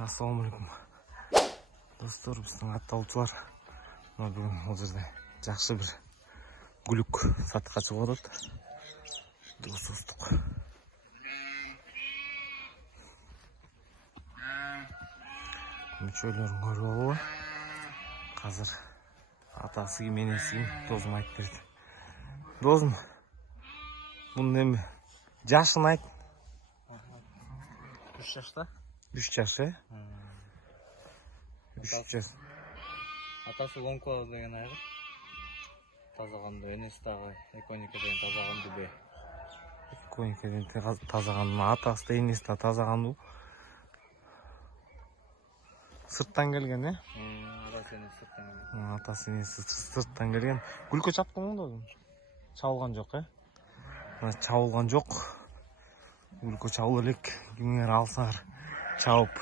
Assalamualaikum. Достор, біздің аттаушылар бүгін ол жерде жақсы бір гүлік сатқа шығып жатады. Достық. Мүшелерін көріп алуы. Қазір атасы кім, енесі кім, досым айтып берді. Досым, бұның неме жашын айт. 3 жашта. 3 жаш, е? 3 жаш. Атасы Лонкова деген айғыр. Тазағанды, енесі тағы Эконикеден тазағанды бе. Эконикеден тазағанды, атасы да енесі да тазағанды. Сырттан келген, е? Атасы енесі сырттан келген. Гүлкі чаптың мұнда? Чауылған жоқ, е? Чауылған жоқ. Гүлкі чауыл елек. Кімдер алсаңар чауып.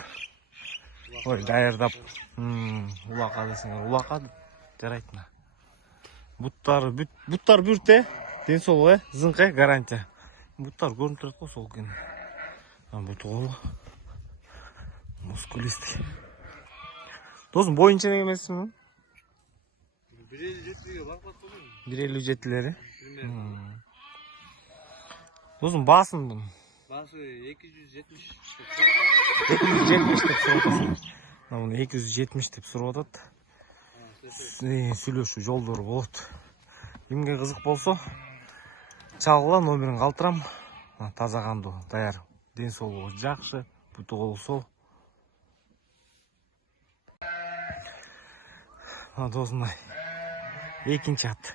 Ой, дайырдап. Улақа десеңер. Улақа жарайтына. Бұттар бүрте. Ден сол, е? Зыңқ, е? Гарантия. Бұттар көрініп тұрады қой сол кен. Бұты қолы. Мускулистік. Досым, бойынша не емессің? 1.57'ye бар қой. 1.57'лері. Досым, басын бұн? Басы 270. 270 деп сұрап атасың. 270 деп сұрап атады. Сөйлешу жолдары болады. Кімге қызық болса, чағыла номерін қалтырам. Тазағанды даяр. Ден солығы жақсы, бұты қолы сол. Досындай. Екінші ат.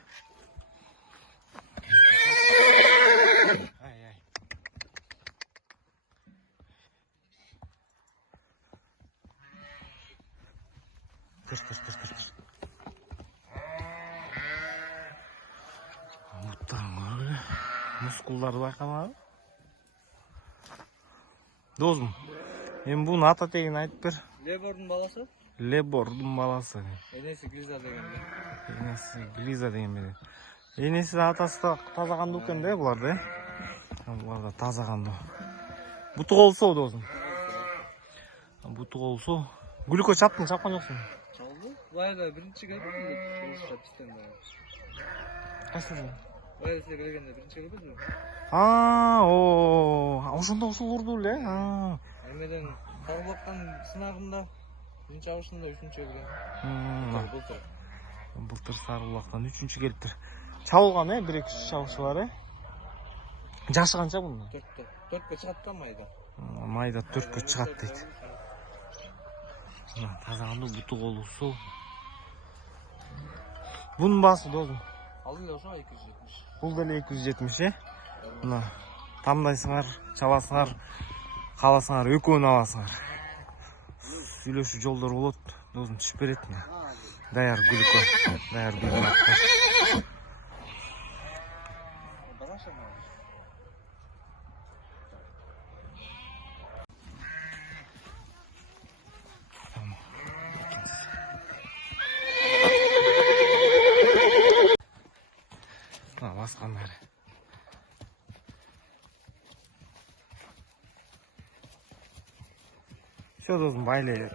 Тұр. Бұттарың көрі. Мұскулдарды байқамады. Досым, мен бұны ата тегін айтып бер. Лебордың баласы? Лебордың баласы. Енесі Глиза деген бе. Енесі Глиза деген бе. Енесі атасы да тазағанды өкен де бұларды. Бұларда тазағанды. Бұты қолы сол, досым. Бұты қолы сол. Гүлікі чаптың, чапқан жоқсың? Чалды? Лайда бірінші келбеді. Құрылысқа пістен бе. Қайсың? Лайда сіле келгенде бірінші келбеді. Ошында ұсыл ұрды өлі, Әмеден Сарбұлақтан сынағында бірінші ауышында 3-ші келген. Бұлтыр Сарбұлақтан 3-ші келіптір. Чауылған, 1-2 шауышы бар, жашы қанша бұнда? 4-ке шығатта майда. Майда 4-ке шығат дейді. Тазағанды бұты қолы сол. Бұның басы дозым? Алды да ошаға 270. Бұл дәлі 270, тамдайсыңар, чаласыңар, қаласыңар, өкөні аласыңар. Сөйлеуші жолдар болады, дозым түшіп беретін. Даяр гүлікі, даяр гүлікі атқаш. Басқан бәрі. Все, досым, байлай.